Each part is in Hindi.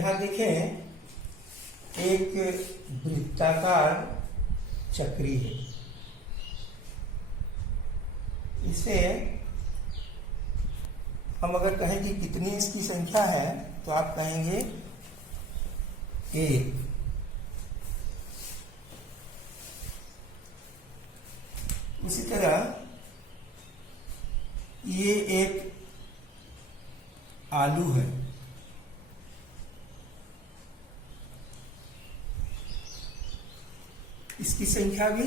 यहाँ देखें एक वृत्ताकार चक्री है। इसे हम अगर कहें कि कितनी इसकी संख्या है तो आप कहेंगे एक। उसी तरह ये एक आलू है। इसकी संख्या भी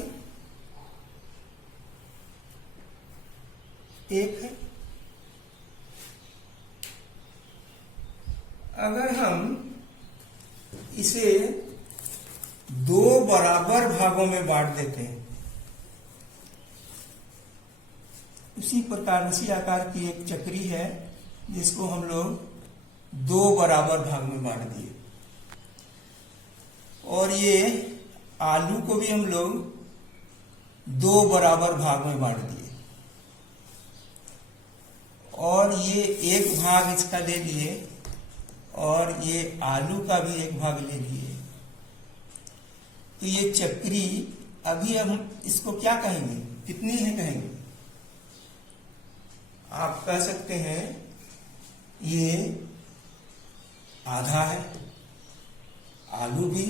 एक है। अगर हम इसे दो बराबर भागों में बांट देते हैं, उसी प्रकार उसी आकार की एक चक्री है जिसको हम लोग दो बराबर भाग में बांट दिए, और ये आलू को भी हम लोग दो बराबर भाग में बांट दिए, और ये एक भाग इसका ले लिए और ये आलू का भी एक भाग ले लिए। तो ये चक्री अभी हम इसको क्या कहेंगे, कितनी है कहेंगे? आप कह सकते हैं ये आधा है, आलू भी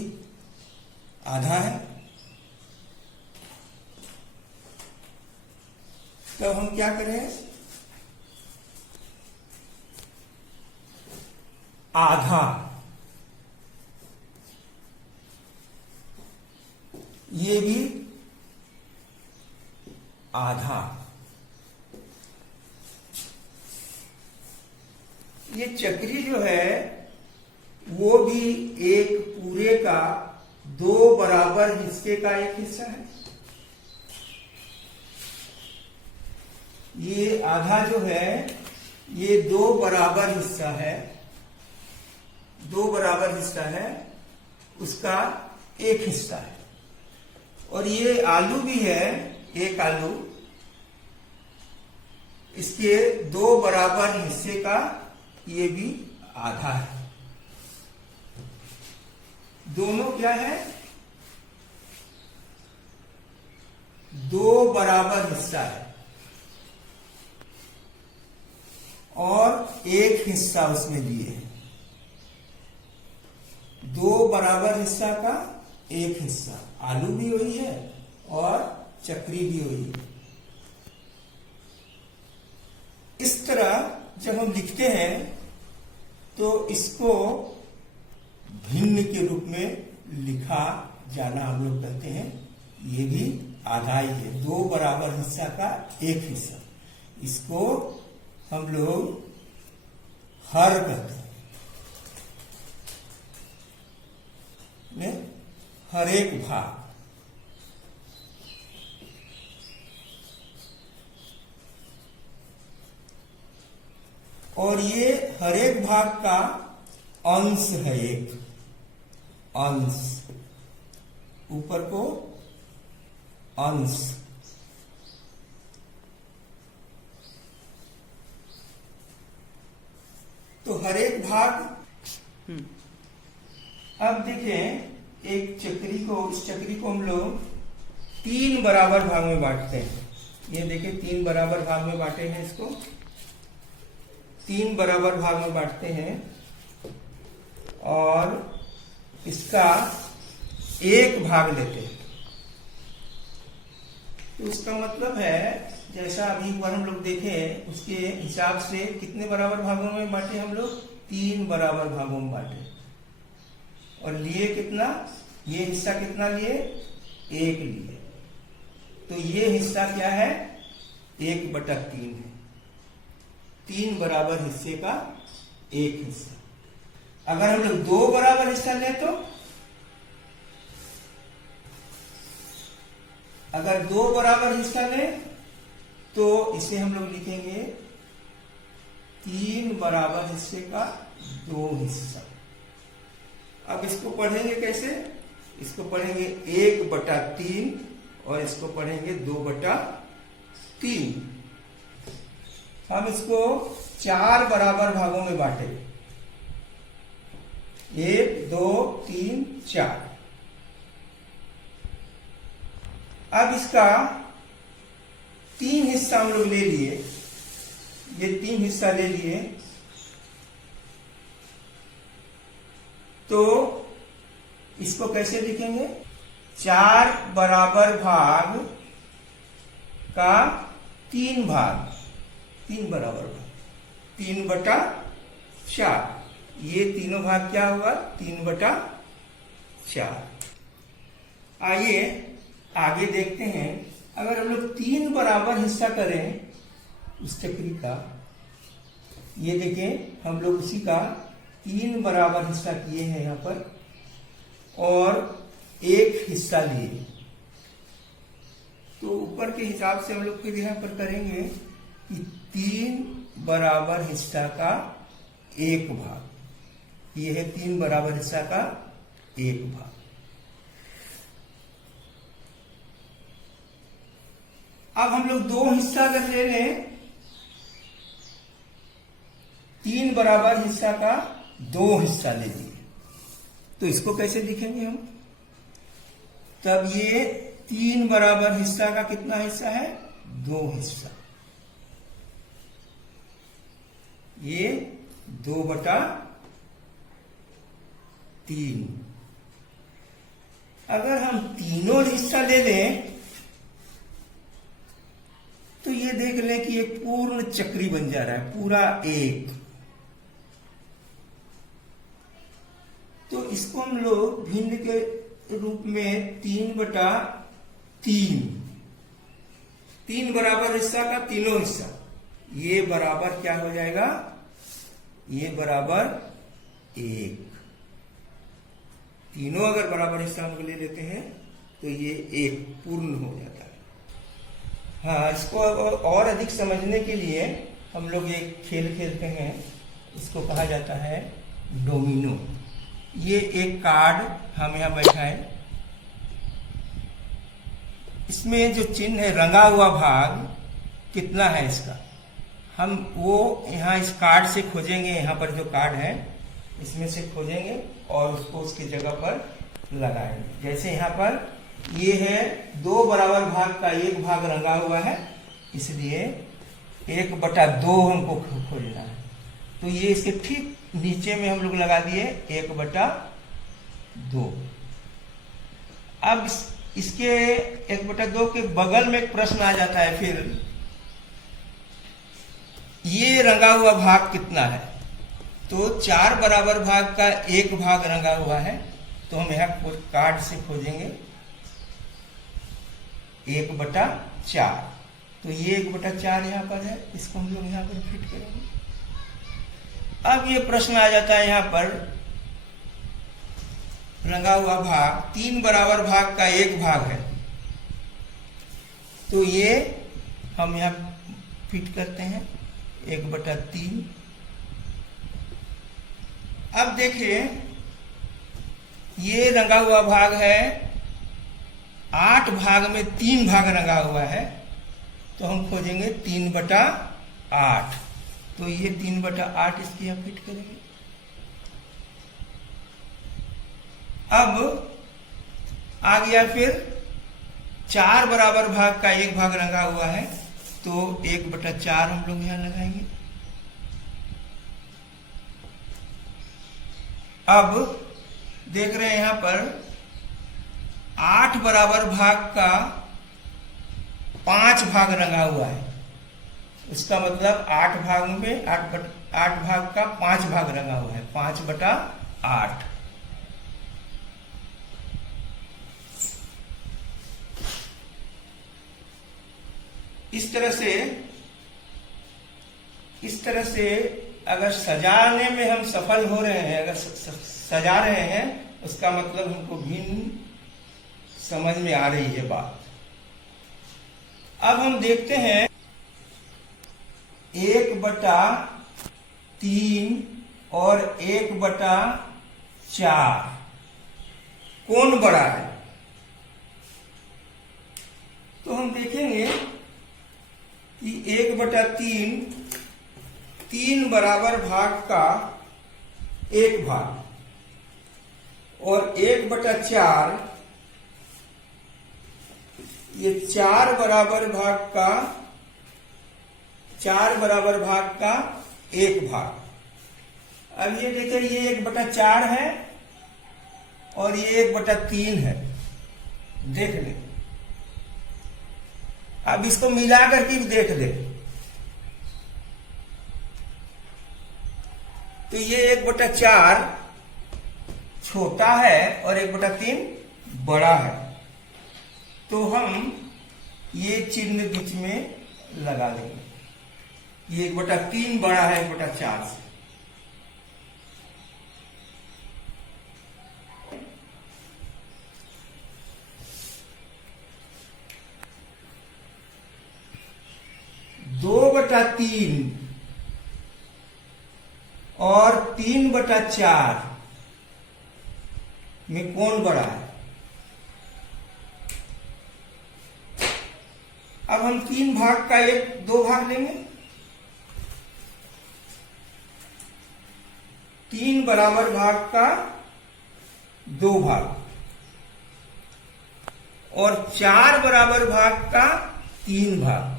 आधा है। तो हम क्या करें, आधा ये भी आधा। ये चक्री जो है वो भी एक पूरे का दो बराबर हिस्से का एक हिस्सा है। ये आधा जो है ये दो बराबर हिस्सा है, दो बराबर हिस्सा है, उसका एक हिस्सा है। और ये आलू भी है, एक आलू, इसके दो बराबर हिस्से का ये भी आधा है। दोनों क्या है, दो बराबर हिस्सा है और एक हिस्सा उसमें दिए है। दो बराबर हिस्सा का एक हिस्सा, आलू भी वही है और चक्री भी वही है। इस तरह जब हम लिखते हैं तो इसको भिन्न के रूप में लिखा जाना हम लोग कहते हैं ये भी आधा ही है, दो बराबर हिस्सा का एक हिस्सा। इसको हम लोग हर कहते हैं, हर एक भाग। और ये हर एक भाग का अंश है, एक अंश, ऊपर को अंश। तो हर एक भाग। अब देखें एक चक्री को, इस चक्री को हम लोग तीन बराबर भाग में बांटते हैं। ये देखिए तीन बराबर भाग में बांटे हैं, इसको तीन बराबर भाग में बांटते हैं और इसका एक भाग लेते हैं। तो उसका मतलब है जैसा अभी एक बार हम लोग देखें उसके हिसाब से कितने बराबर भागों में बांटे हम लोग, तीन बराबर भागों में बांटे। और लिए कितना, ये हिस्सा कितना लिए, एक लिए। तो ये हिस्सा क्या है, 1/3 है, तीन बराबर हिस्से का एक हिस्सा। अगर हम लोग दो बराबर हिस्सा लें तो, अगर दो बराबर हिस्सा लें तो इसे हम लोग लिखेंगे तीन बराबर हिस्से का दो हिस्सा। अब इसको पढ़ेंगे कैसे, इसको पढ़ेंगे 1/3 और इसको पढ़ेंगे 2/3। हम इसको चार बराबर भागों में बांटे। 1 2 3 4। अब इसका 3 हिस्सा हम लोग ले लिए, ये 3 हिस्सा ले लिए, तो इसको कैसे लिखेंगे? 4 बराबर भाग का 3 भाग, 3 बराबर भाग, 3/4। ये तीनों भाग क्या हुआ? 3/4। आइए आगे देखते हैं। अगर हम लोग 3 बराबर हिस्सा करें उस चक्री का, ये देखें हम लोग उसी का 3 बराबर हिस्सा किए हैं यहां पर, और 1 हिस्सा लिए, तो ऊपर के हिसाब से हम लोग फिर यहां पर करेंगे कि 3 बराबर हिस्सा का 1 भाग, ये है 3 बराबर हिस्सा का 1 भाग। अब हम लोग 2 हिस्सा अगर ले लें, 3 बराबर हिस्सा का 2 हिस्सा ले लिए, तो इसको कैसे लिखेंगे हम? तब ये 3 बराबर हिस्सा का कितना हिस्सा है? 2 हिस्सा। ये 2/3। अगर हम तीनों हिस्सा ले लें तो ये देख लें कि एक पूर्ण चक्री बन जा रहा है, पूरा 1। तो इसको हम लोग भिन्न के रूप में 3/3, 3 बराबर हिस्सा का तीनों हिस्सा, ये बराबर क्या हो जाएगा? ये बराबर 1। तीनों अगर बराबर हिस्सा हम ले लेते हैं तो ये 1 पूर्ण हो जाता है। हाँ, इसको और अधिक समझने के लिए हम लोग एक खेल खेलते हैं, इसको कहा जाता है डोमिनो। ये एक कार्ड हम यहाँ बैठाएं, इसमें जो चिन्ह है रंगा हुआ भाग कितना है इसका, हम वो यहाँ इस कार्ड से खोजेंगे। यहाँ पर जो कार्ड है इसमें से खोजेंगे और उसको उसकी जगह पर लगाएंगे। जैसे यहाँ पर ये है 2 बराबर भाग का 1 भाग रंगा हुआ है, इसलिए 1/2 हमको खोजना है, तो ये इसके ठीक नीचे में हम लोग लगा दिए 1/2। अब इसके 1/2 के बगल में एक प्रश्न आ जाता है, फिर ये रंगा हुआ भाग कितना है? तो 4 बराबर भाग का 1 भाग रंगा हुआ है, तो हम यहाँ कार्ड से खोजेंगे 1/4। तो ये 1/4 यहाँ पर है, इसको हम लोग यहाँ पर फिट करेंगे। अब ये प्रश्न आ जाता है, यहाँ पर रंगा हुआ भाग 3 बराबर भाग का 1 भाग है, तो ये हम यहाँ फिट करते हैं 1/3। अब देखिए ये रंगा हुआ भाग है 8 भाग में 3 भाग रंगा हुआ है, तो हम खोजेंगे 3/8। तो ये 3/8 इसकी यहाँ फिट करेंगे। अब आ गया फिर 4 बराबर भाग का 1 भाग रंगा हुआ है, तो 1/4 हम लोग यहाँ लगाएंगे। अब देख रहे हैं यहाँ पर 8 बराबर भाग का 5 भाग रंगा हुआ है, इसका मतलब 8 भाग में 8 भाग का 5 भाग रंगा हुआ है, 5/8। इस तरह से अगर सजाने में हम सफल हो रहे हैं, अगर सजा रहे हैं, उसका मतलब हमको भिन्न समझ में आ रही है बात। अब हम देखते हैं 1/3 और 1/4 कौन बड़ा है? तो हम देखेंगे कि 1/3 3 बराबर भाग का 1 भाग, और 1/4 ये 4 बराबर भाग का 1 भाग। अब ये देखिए, ये 1/4 है और ये 1/3 है। देख ले, अब इसको मिला करके देख ले तो ये 1/4 छोटा है और 1/3 बड़ा है। तो हम ये चिन्ह बीच में लगा देंगे। ये 1/3 बड़ा है 1/4 से। दो बटा 3 और 3/4 में कौन बड़ा है? अब हम 3 भाग का 2 भाग लेंगे। 3 बराबर भाग का 2 भाग और 4 बराबर भाग का 3 भाग।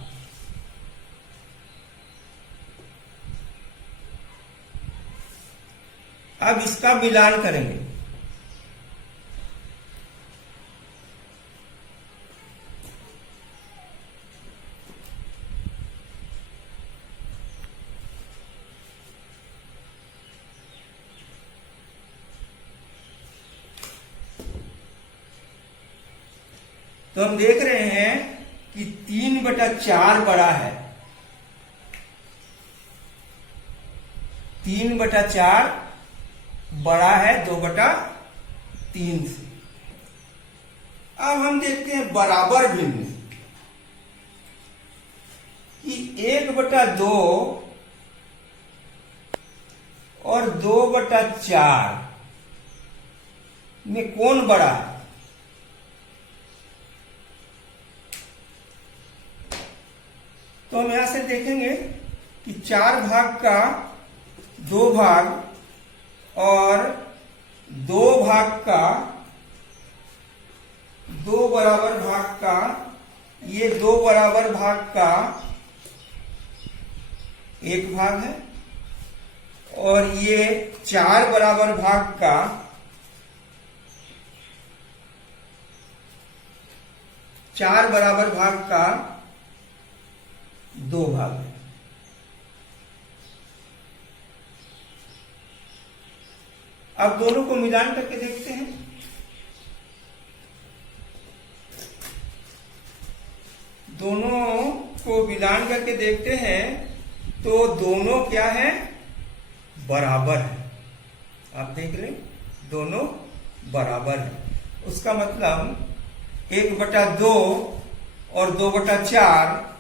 अब इसका मिलान करेंगे। तो हम देख रहे हैं कि 3/4 बड़ा है। 3/4 बड़ा है 2/3 से। अब हम देखते हैं बराबर भिन्न कि 1/2 और 2/4 में कौन बड़ा है? तो हम यहां से देखेंगे कि 4 भाग का 2 भाग और 2 भाग का 2 बराबर भाग का, ये 2 बराबर भाग का 1 भाग है और ये 4 बराबर भाग का 4 बराबर भाग का 2 भाग है। अब दोनों को मिलान करके देखते हैं। दोनों को मिलान करके देखते हैं तो दोनों क्या है? बराबर है। आप देख लें, दोनों बराबर है। उसका मतलब 1/2 और 2/4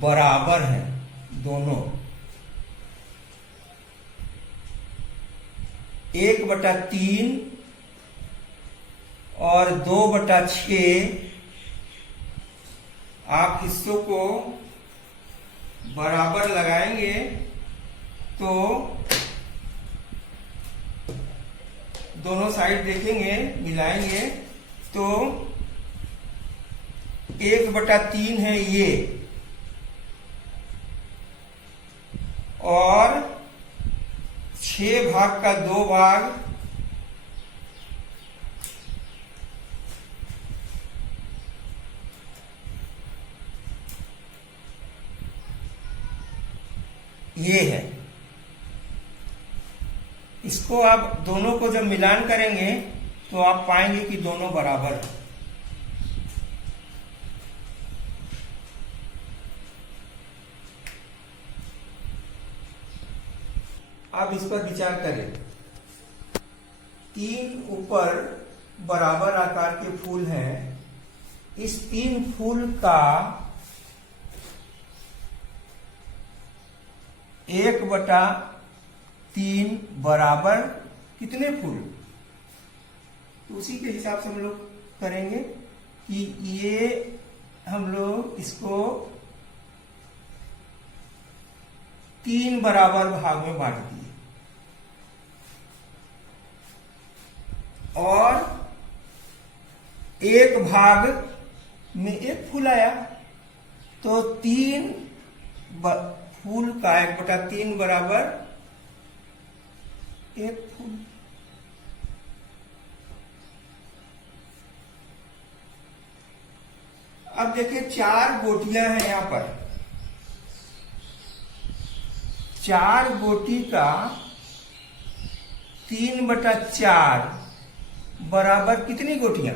बराबर है दोनों। 1/3 और 2/6 आप हिस्सों को बराबर लगाएंगे तो दोनों साइड देखेंगे, मिलाएंगे तो 1/3 है ये और 6 भाग का 2 भाग ये है। इसको आप दोनों को जब मिलान करेंगे तो आप पाएंगे कि दोनों बराबर है। अब इस पर विचार करें। 3 ऊपर बराबर आकार के फूल हैं। इस 3 फूल का 1/3 बराबर कितने फूल? तो उसी के हिसाब से हम लोग करेंगे कि ये हम लोग इसको 3 बराबर भाग में बांट दिए। और एक भाग में एक फूल आया, तो फूल का 1/3 बराबर एक फूल। अब देखिए 4 गोटियां हैं यहां पर। 4 गोटी का 3/4 बराबर कितनी गोटियां?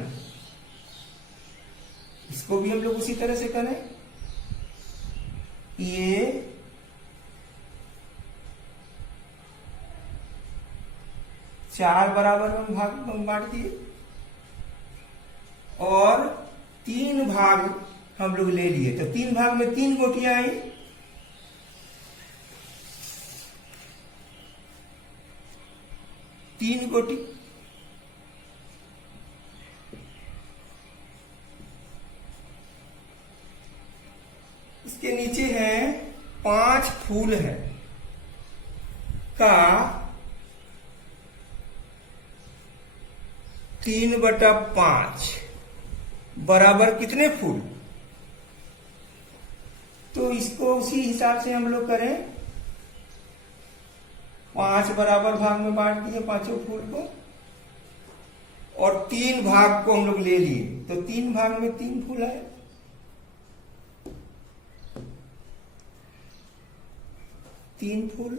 इसको भी हम लोग उसी तरह से करें। ये 4 बराबर में भाग बांट दिए और 3 भाग हम लोग ले लिए, तो 3 भाग में 3 गोटियां आई। तीन गोटी। इसके नीचे है 5 फूल है का 3/5 बराबर कितने फूल? तो इसको उसी हिसाब से हम लोग करें। 5 बराबर भाग में बांट दिए पांचों फूल को और 3 भाग को हम लोग ले लिए, तो 3 भाग में 3 फूल आए। 3 फूल